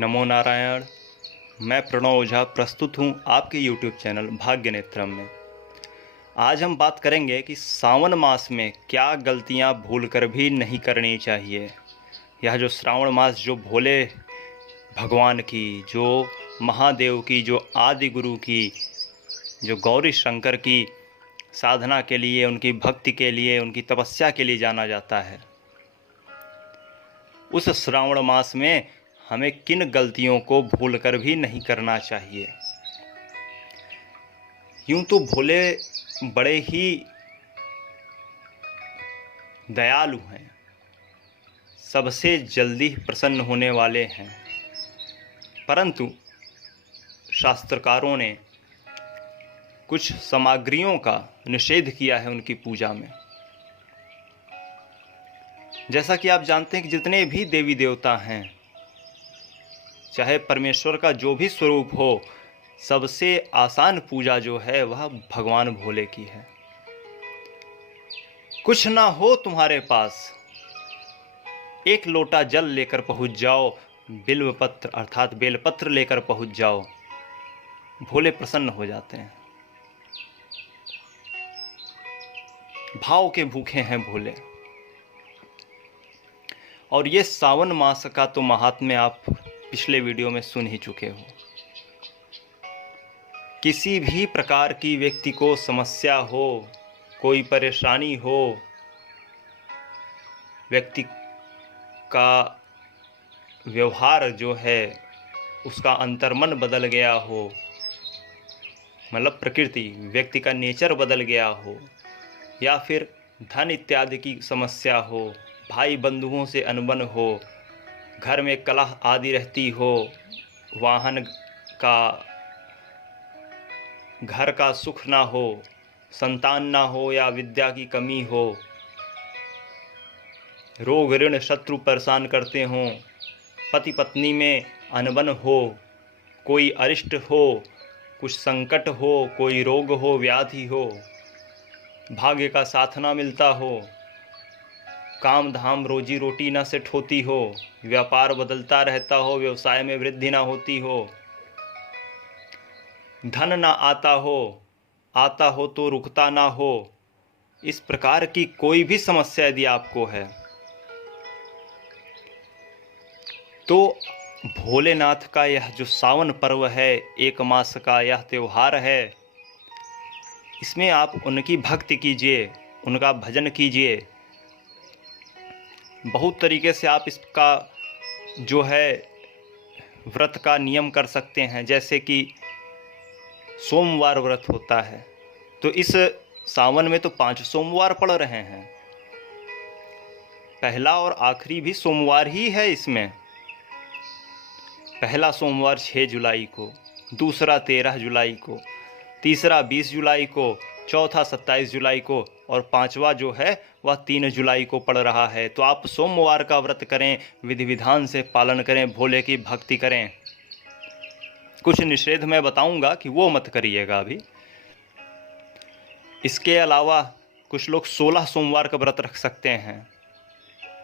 नमो नारायण। मैं प्रणव ओझा प्रस्तुत हूँ आपके YouTube चैनल भाग्य नेत्रम में। आज हम बात करेंगे कि सावन मास में क्या गलतियाँ भूलकर भी नहीं करनी चाहिए। यह जो श्रावण मास जो भोले भगवान की, जो महादेव की, जो आदि गुरु की, जो गौरी शंकर की साधना के लिए, उनकी भक्ति के लिए, उनकी तपस्या के लिए जाना जाता है, उस श्रावण मास में हमें किन गलतियों को भूलकर भी नहीं करना चाहिए। यूं तो भोले बड़े ही दयालु हैं, सबसे जल्दी प्रसन्न होने वाले हैं, परंतु शास्त्रकारों ने कुछ सामग्रियों का निषेध किया है उनकी पूजा में। जैसा कि आप जानते हैं कि जितने भी देवी देवता हैं, चाहे परमेश्वर का जो भी स्वरूप हो, सबसे आसान पूजा जो है वह भगवान भोले की है। कुछ ना हो तुम्हारे पास, एक लोटा जल लेकर पहुंच जाओ, बिल्वपत्र अर्थात बेलपत्र लेकर पहुंच जाओ, भोले प्रसन्न हो जाते हैं। भाव के भूखे हैं भोले। और ये सावन मास का तो महात्म्य आप पिछले वीडियो में सुन ही चुके हो। किसी भी प्रकार की व्यक्ति को समस्या हो, कोई परेशानी हो, व्यक्ति का व्यवहार जो है उसका अंतर्मन बदल गया हो, मतलब प्रकृति, व्यक्ति का नेचर बदल गया हो, या फिर धन इत्यादि की समस्या हो, भाई बंधुओं से अनबन हो, घर में कलह आदि रहती हो, वाहन का, घर का सुख ना हो, संतान ना हो या विद्या की कमी हो, रोग ऋण शत्रु परेशान करते हों, पति पत्नी में अनबन हो, कोई अरिष्ट हो, कुछ संकट हो, कोई रोग हो, व्याधि हो, भाग्य का साथ ना मिलता हो, काम धाम रोजी रोटी ना सेट होती हो, व्यापार बदलता रहता हो, व्यवसाय में वृद्धि ना होती हो, धन ना आता हो तो रुकता ना हो, इस प्रकार की कोई भी समस्या यदि आपको है तो भोलेनाथ का यह जो सावन पर्व है, एक मास का यह त्यौहार है, इसमें आप उनकी भक्ति कीजिए, उनका भजन कीजिए। बहुत तरीके से आप इसका जो है व्रत का नियम कर सकते हैं। जैसे कि सोमवार व्रत होता है, तो इस सावन में तो 5 सोमवार पड़ रहे हैं। पहला और आखिरी भी सोमवार ही है इसमें। पहला सोमवार 6 जुलाई को, दूसरा 13 जुलाई को, तीसरा 20 जुलाई को, चौथा 27 जुलाई को और पांचवा जो है वह 3 जुलाई को पड़ रहा है। तो आप सोमवार का व्रत करें, विधि विधान से पालन करें, भोले की भक्ति करें। कुछ निषेध मैं बताऊंगा कि वो मत करिएगा अभी। इसके अलावा कुछ लोग 16 सोमवार का व्रत रख सकते हैं,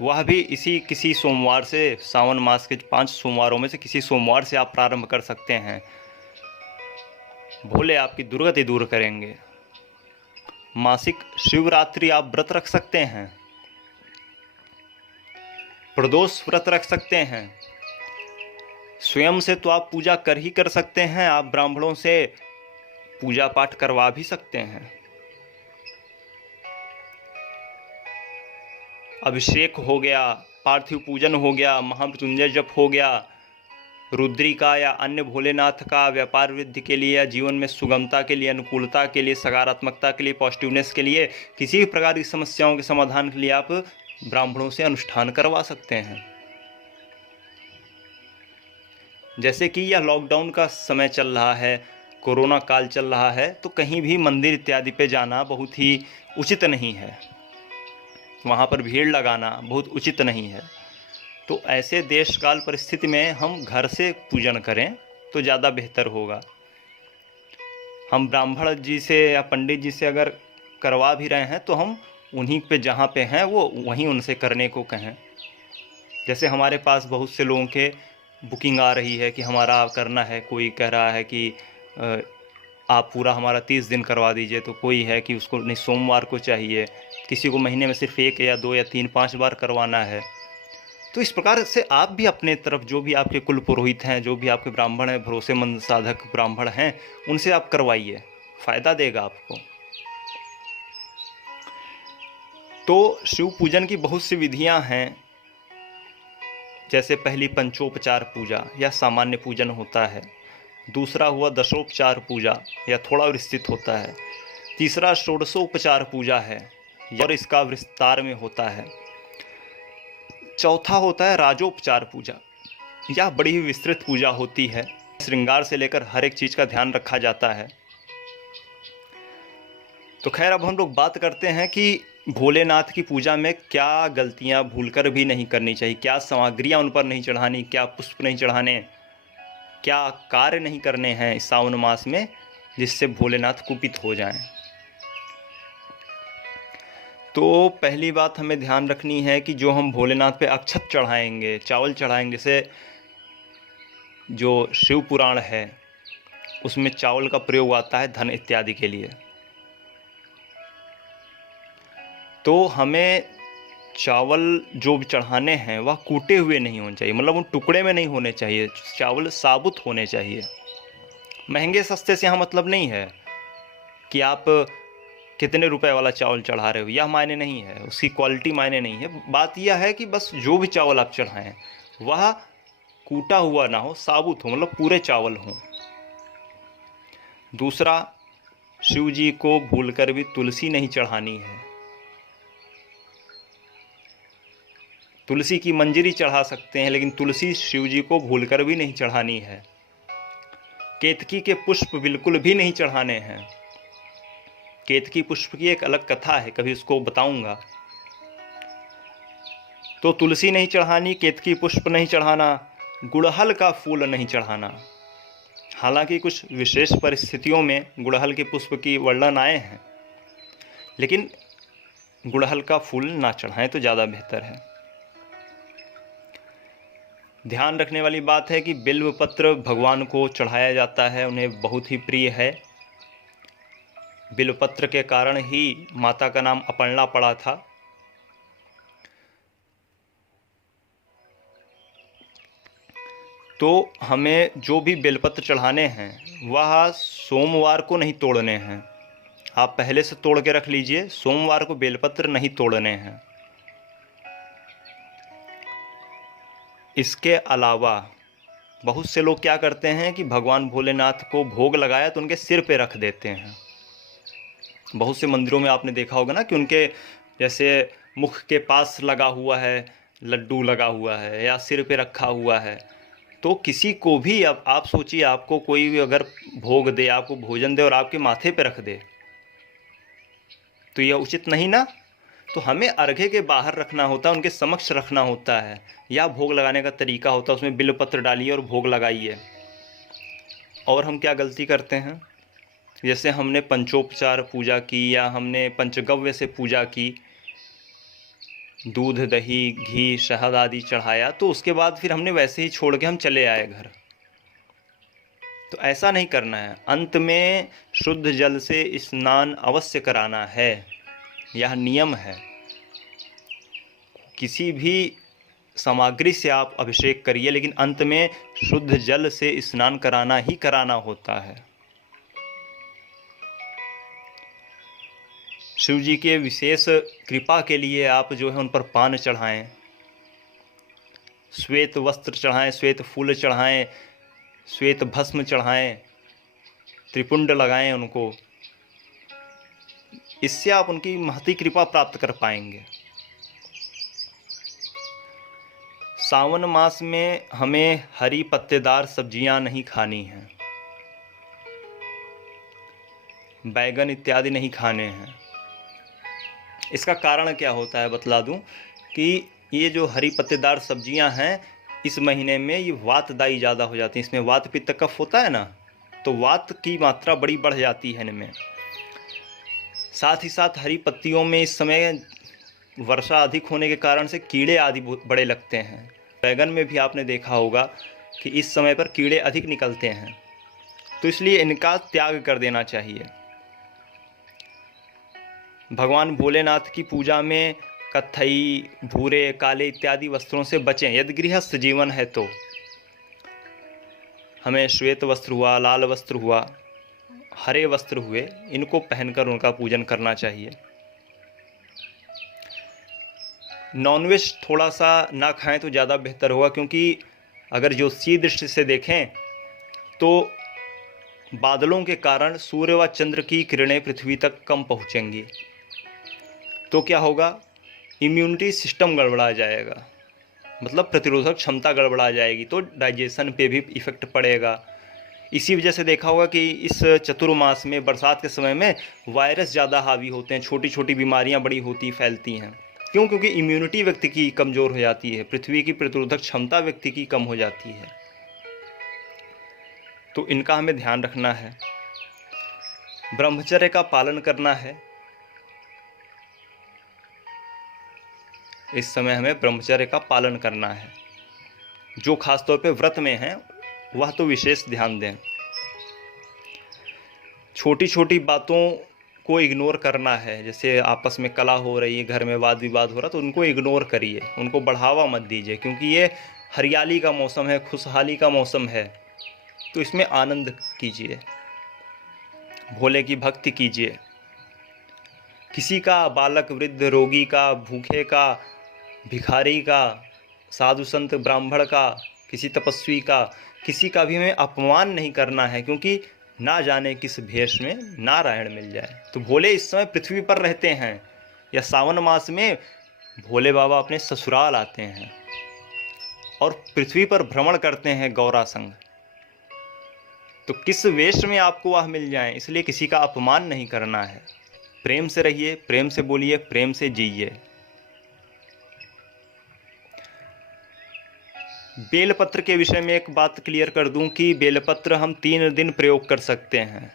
वह भी इसी किसी सोमवार से, सावन मास के 5 सोमवारों में से किसी सोमवार से आप प्रारंभ कर सकते हैं। भोले आपकी दुर्गति दूर करेंगे। मासिक शिवरात्रि आप व्रत रख सकते हैं, प्रदोष व्रत रख सकते हैं। स्वयं से तो आप पूजा कर सकते हैं, आप ब्राह्मणों से पूजा पाठ करवा भी सकते हैं। अभिषेक हो गया, पार्थिव पूजन हो गया, महामृत्युंजय जप हो गया, रुद्रिका या अन्य भोलेनाथ का व्यापार वृद्धि के लिए या जीवन में सुगमता के लिए, अनुकूलता के लिए, सकारात्मकता के लिए, पॉजिटिवनेस के लिए, किसी भी प्रकार की समस्याओं के समाधान के लिए आप ब्राह्मणों से अनुष्ठान करवा सकते हैं। जैसे कि यह लॉकडाउन का समय चल रहा है, कोरोना काल चल रहा है, तो कहीं भी मंदिर इत्यादि पे जाना बहुत ही उचित नहीं है, वहाँ पर भीड़ लगाना बहुत उचित नहीं है। तो ऐसे देश काल परिस्थिति में हम घर से पूजन करें तो ज़्यादा बेहतर होगा। हम ब्राह्मण जी से या पंडित जी से अगर करवा भी रहे हैं तो हम उन्हीं पे जहाँ पे हैं वो वहीं उनसे करने को कहें। जैसे हमारे पास बहुत से लोगों के बुकिंग आ रही है कि हमारा करना है, कोई कह रहा है कि आप पूरा हमारा 30 दिन करवा दीजिए, तो कोई है कि उसको नहीं सोमवार को चाहिए, किसी को महीने में सिर्फ 1 या 2 या 3 5 बार करवाना है। तो इस प्रकार से आप भी अपने तरफ जो भी आपके कुल पुरोहित हैं, जो भी आपके ब्राह्मण हैं, भरोसेमंद साधक ब्राह्मण हैं, उनसे आप करवाइए, फ़ायदा देगा आपको। तो शिव पूजन की बहुत सी विधियां हैं, जैसे पहली पंचोपचार पूजा या सामान्य पूजन होता है, दूसरा हुआ दशोपचार पूजा या थोड़ा विस्तृत होता है, तीसरा षोडशोपचार पूजा है और इसका विस्तार में होता है, चौथा होता है राजोपचार पूजा, यह बड़ी ही विस्तृत पूजा होती है, श्रृंगार से लेकर हर एक चीज़ का ध्यान रखा जाता है। तो खैर अब हम लोग बात करते हैं कि भोलेनाथ की पूजा में क्या गलतियां भूलकर भी नहीं करनी चाहिए, क्या सामग्रियां उन पर नहीं चढ़ानी, क्या पुष्प नहीं चढ़ाने, क्या कार्य नहीं करने हैं इस सावन मास में जिससे भोलेनाथ कुपित हो जाएं। तो पहली बात हमें ध्यान रखनी है कि जो हम भोलेनाथ पे अक्षत चढ़ाएंगे, चावल चढ़ाएंगे, जैसे जो शिव पुराण है उसमें चावल का प्रयोग आता है धन इत्यादि के लिए, तो हमें चावल जो भी चढ़ाने हैं वह कूटे हुए नहीं होने चाहिए, मतलब उन टुकड़े में नहीं होने चाहिए, चावल साबुत होने चाहिए। महंगे सस्ते से यहाँ मतलब नहीं है कि आप कितने रुपए वाला चावल चढ़ा रहे हो, यह मायने नहीं है, उसकी क्वालिटी मायने नहीं है। बात यह है कि बस जो भी चावल आप चढ़ाएं वह कूटा हुआ ना हो, साबुत हो, मतलब पूरे चावल हों। दूसरा, शिव जी को भूलकर भी तुलसी नहीं चढ़ानी है। तुलसी की मंजरी चढ़ा सकते हैं, लेकिन तुलसी शिव जी को भूलकर भी नहीं चढ़ानी है। केतकी के पुष्प बिल्कुल भी नहीं चढ़ाने हैं। केतकी पुष्प की एक अलग कथा है, कभी उसको बताऊंगा। तो तुलसी नहीं चढ़ानी, केतकी पुष्प नहीं चढ़ाना, गुड़हल का फूल नहीं चढ़ाना। हालांकि कुछ विशेष परिस्थितियों में गुड़हल के पुष्प की वर्णन आए हैं, लेकिन गुड़हल का फूल ना चढ़ाएं तो ज़्यादा बेहतर है। ध्यान रखने वाली बात है कि बिल्व पत्र भगवान को चढ़ाया जाता है, उन्हें बहुत ही प्रिय है। बिल्व पत्र के कारण ही माता का नाम अपर्णा पड़ा था। तो हमें जो भी बेलपत्र चढ़ाने हैं वह सोमवार को नहीं तोड़ने हैं। आप पहले से तोड़ के रख लीजिए, सोमवार को बेलपत्र नहीं तोड़ने हैं। इसके अलावा बहुत से लोग क्या करते हैं कि भगवान भोलेनाथ को भोग लगाया तो उनके सिर पे रख देते हैं। बहुत से मंदिरों में आपने देखा होगा ना कि उनके जैसे मुख के पास लगा हुआ है, लड्डू लगा हुआ है या सिर पे रखा हुआ है। तो किसी को भी, अब आप सोचिए, आपको कोई भी अगर भोग दे, आपको भोजन दे और आपके माथे पे रख दे तो यह उचित नहीं ना। तो हमें अर्घ्य के बाहर रखना होता है, उनके समक्ष रखना होता है। या भोग लगाने का तरीका होता है, उसमें बिल्वपत्र डालिए और भोग लगाइए। और हम क्या गलती करते हैं, जैसे हमने पंचोपचार पूजा की या हमने पंचगव्य से पूजा की, दूध दही घी शहद आदि चढ़ाया, तो उसके बाद फिर हमने वैसे ही छोड़ के हम चले आए घर। तो ऐसा नहीं करना है। अंत में शुद्ध जल से स्नान अवश्य कराना है, यह नियम है। किसी भी सामग्री से आप अभिषेक करिए, लेकिन अंत में शुद्ध जल से स्नान कराना ही कराना होता है। शिव जी के विशेष कृपा के लिए आप जो है उन पर पान चढ़ाएं, श्वेत वस्त्र चढ़ाएं, श्वेत फूल चढ़ाएं, श्वेत भस्म चढ़ाएं, त्रिपुंड लगाएं उनको। इससे आप उनकी महती कृपा प्राप्त कर पाएंगे। सावन मास में हमें हरी पत्तेदार सब्जियां नहीं खानी हैं, बैगन इत्यादि नहीं खाने हैं। इसका कारण क्या होता है बतला दूं कि ये जो हरी पत्तेदार सब्जियां हैं, इस महीने में ये वातदायी ज़्यादा हो जाती हैं। इसमें वात पित्त कफ होता है ना, तो वात की मात्रा बड़ी बढ़ जाती है इनमें। साथ ही साथ हरी पत्तियों में इस समय वर्षा अधिक होने के कारण से कीड़े आदि बड़े लगते हैं। बैगन में भी आपने देखा होगा कि इस समय पर कीड़े अधिक निकलते हैं, तो इसलिए इनका त्याग कर देना चाहिए। भगवान भोलेनाथ की पूजा में कत्थई, भूरे, काले इत्यादि वस्त्रों से बचें। यदि गृहस्थ जीवन है तो हमें श्वेत वस्त्र हुआ, लाल वस्त्र हुआ, हरे वस्त्र हुए, इनको पहनकर उनका पूजन करना चाहिए। नॉनवेज थोड़ा सा ना खाएं तो ज़्यादा बेहतर होगा, क्योंकि अगर ज्योतिषीय दृष्टि से देखें तो बादलों के कारण सूर्य व चंद्र की किरणें पृथ्वी तक कम पहुंचेंगी, तो क्या होगा, इम्यूनिटी सिस्टम गड़बड़ा जाएगा, मतलब प्रतिरोधक क्षमता गड़बड़ा जाएगी, तो डाइजेशन पे भी इफ़ेक्ट पड़ेगा। इसी वजह से देखा होगा कि इस चतुर्मास में बरसात के समय में वायरस ज़्यादा हावी होते हैं, छोटी छोटी बीमारियां बड़ी होती फैलती हैं। क्यों? क्योंकि इम्यूनिटी व्यक्ति की कमज़ोर हो जाती है, पृथ्वी की प्रतिरोधक क्षमता व्यक्ति की कम हो जाती है। तो इनका हमें ध्यान रखना है, ब्रह्मचर्य का पालन करना है। इस समय हमें ब्रह्मचर्य का पालन करना है। जो खासतौर पे व्रत में हैं वह तो विशेष ध्यान दें। छोटी छोटी बातों को इग्नोर करना है, जैसे आपस में कलह हो रही है, घर में वाद विवाद हो रहा है, तो उनको इग्नोर करिए, उनको बढ़ावा मत दीजिए, क्योंकि ये हरियाली का मौसम है, खुशहाली का मौसम है, तो इसमें आनंद कीजिए, भोले की भक्ति कीजिए। किसी का, बालक, वृद्ध, रोगी का, भूखे का, भिखारी का, साधु संत ब्राह्मण का, किसी तपस्वी का, किसी का भी हमें अपमान नहीं करना है, क्योंकि ना जाने किस भेष में नारायण मिल जाए। तो भोले इस समय पृथ्वी पर रहते हैं, या सावन मास में भोले बाबा अपने ससुराल आते हैं और पृथ्वी पर भ्रमण करते हैं गौरा संग। तो किस वेश में आपको वह मिल जाए, इसलिए किसी का अपमान नहीं करना है। प्रेम से रहिए, प्रेम से बोलिए, प्रेम से जिइए। बेलपत्र के विषय में एक बात क्लियर कर दूं कि बेलपत्र हम 3 दिन प्रयोग कर सकते हैं।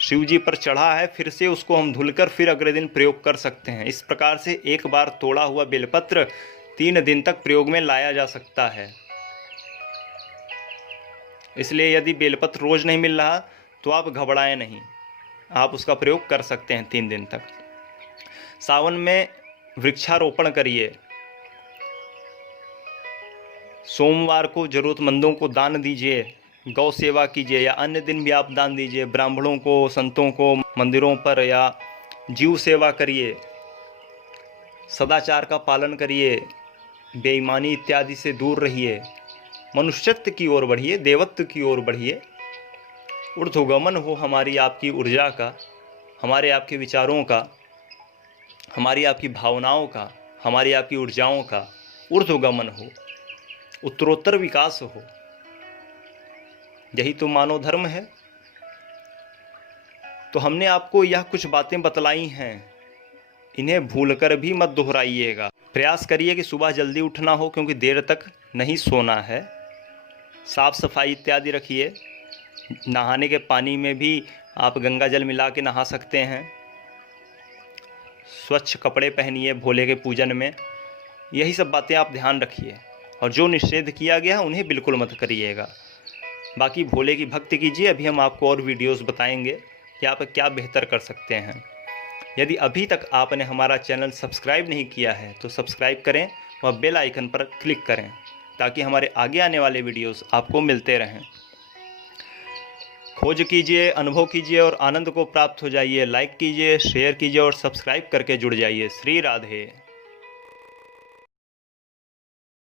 शिव जी पर चढ़ा है, फिर से उसको हम धुलकर फिर अगले दिन प्रयोग कर सकते हैं। इस प्रकार से एक बार तोड़ा हुआ बेलपत्र 3 दिन तक प्रयोग में लाया जा सकता है। इसलिए यदि बेलपत्र रोज नहीं मिल रहा तो आप घबराएं नहीं, आप उसका प्रयोग कर सकते हैं 3 दिन तक। सावन में वृक्षारोपण करिए, सोमवार को ज़रूरतमंदों को दान दीजिए, गौ सेवा कीजिए, या अन्य दिन भी आप दान दीजिए, ब्राह्मणों को, संतों को, मंदिरों पर, या जीव सेवा करिए, सदाचार का पालन करिए, बेईमानी इत्यादि से दूर रहिए, मनुष्यत्व की ओर बढ़िए, देवत्व की ओर बढ़िए। ऊर्ध्वगमन हो हमारी आपकी ऊर्जा का, हमारे आपके विचारों का, हमारी आपकी भावनाओं का, हमारी आपकी ऊर्जाओं का ऊर्ध्वगमन हो, उत्तरोत्तर विकास हो। यही तो मानव धर्म है। तो हमने आपको यह कुछ बातें बतलाई हैं, इन्हें भूलकर भी मत दोहराइएगा। प्रयास करिए कि सुबह जल्दी उठना हो, क्योंकि देर तक नहीं सोना है। साफ सफाई इत्यादि रखिए। नहाने के पानी में भी आप गंगा जल मिला के नहा सकते हैं। स्वच्छ कपड़े पहनिए भोले के पूजन में। यही सब बातें आप ध्यान रखिए, और जो निषेध किया गया है उन्हें बिल्कुल मत करिएगा। बाकी भोले की भक्ति कीजिए। अभी हम आपको और वीडियोस बताएंगे कि आप क्या बेहतर कर सकते हैं। यदि अभी तक आपने हमारा चैनल सब्सक्राइब नहीं किया है तो सब्सक्राइब करें और बेल आइकन पर क्लिक करें, ताकि हमारे आगे आने वाले वीडियोस आपको मिलते रहें। खोज कीजिए, अनुभव कीजिए और आनंद को प्राप्त हो जाइए। लाइक कीजिए, शेयर कीजिए और सब्सक्राइब करके जुड़ जाइए। श्री राधे।